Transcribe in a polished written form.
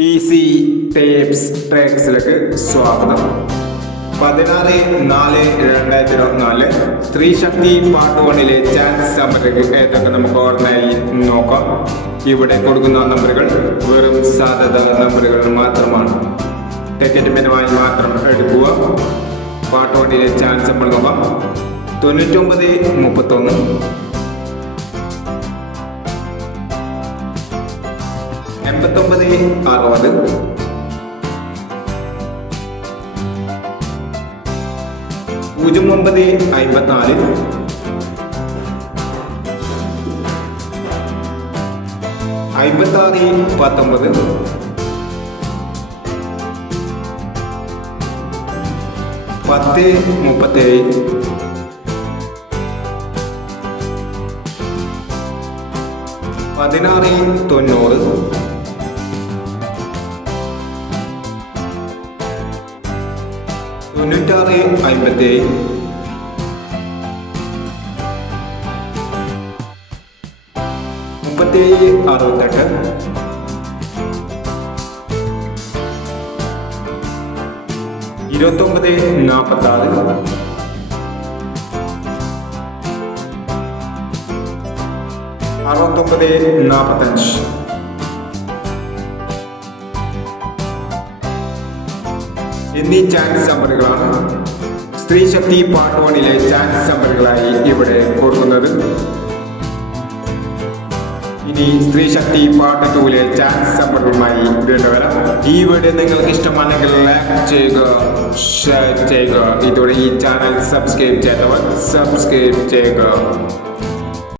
Easy tapes ട്രാക്സിലേക്ക് സ്വാഗതം. 16/4/2024 സ്ത്രീ ശക്തി part 1 chance നമ്പറുകൾ ഏതൊക്കെ നമുക്ക് ഓർമ്മയായി നോക്കാം. ഇവിടെ കൊടുക്കുന്ന നമ്പറുകൾ വെറും സാധ്യത നമ്പറുകൾ മാത്രമാണ്. ടിക്കറ്റ് മെനുവായി മാത്രം എടുക്കുക. പാർട്ട് 1 ചാൻസ് നമ്പർ നോക്കാം. 99, 31, 89, 60, 09, 54, 56, 19, 10, 37, 16, 90, 96, 57, 37, 68, 29, 46, 69, 45. എന്നീ ചാൻസ് നമ്പറുകളാണ് സ്ത്രീ ശക്തി പാർട്ട് 1 ചാൻസ് നമ്പറുകളായി ഇവിടെ കൊടുക്കുന്നത്. ഇനി സ്ത്രീ ശക്തി പാർട്ട് 2 ചാൻസ് നമ്പറുകളുമായി വീണ്ടും വരാം. ഈ വീഡിയോ നിങ്ങൾക്ക് ഇഷ്ടമാണെങ്കിൽ ലൈക്ക് ചെയ്യുക, ഷെയർ ചെയ്യുക. ഇതോടെ ഈ ചാനൽ സബ്സ്ക്രൈബ് ചെയ്തവർ സബ്സ്ക്രൈബ് ചെയ്യുക.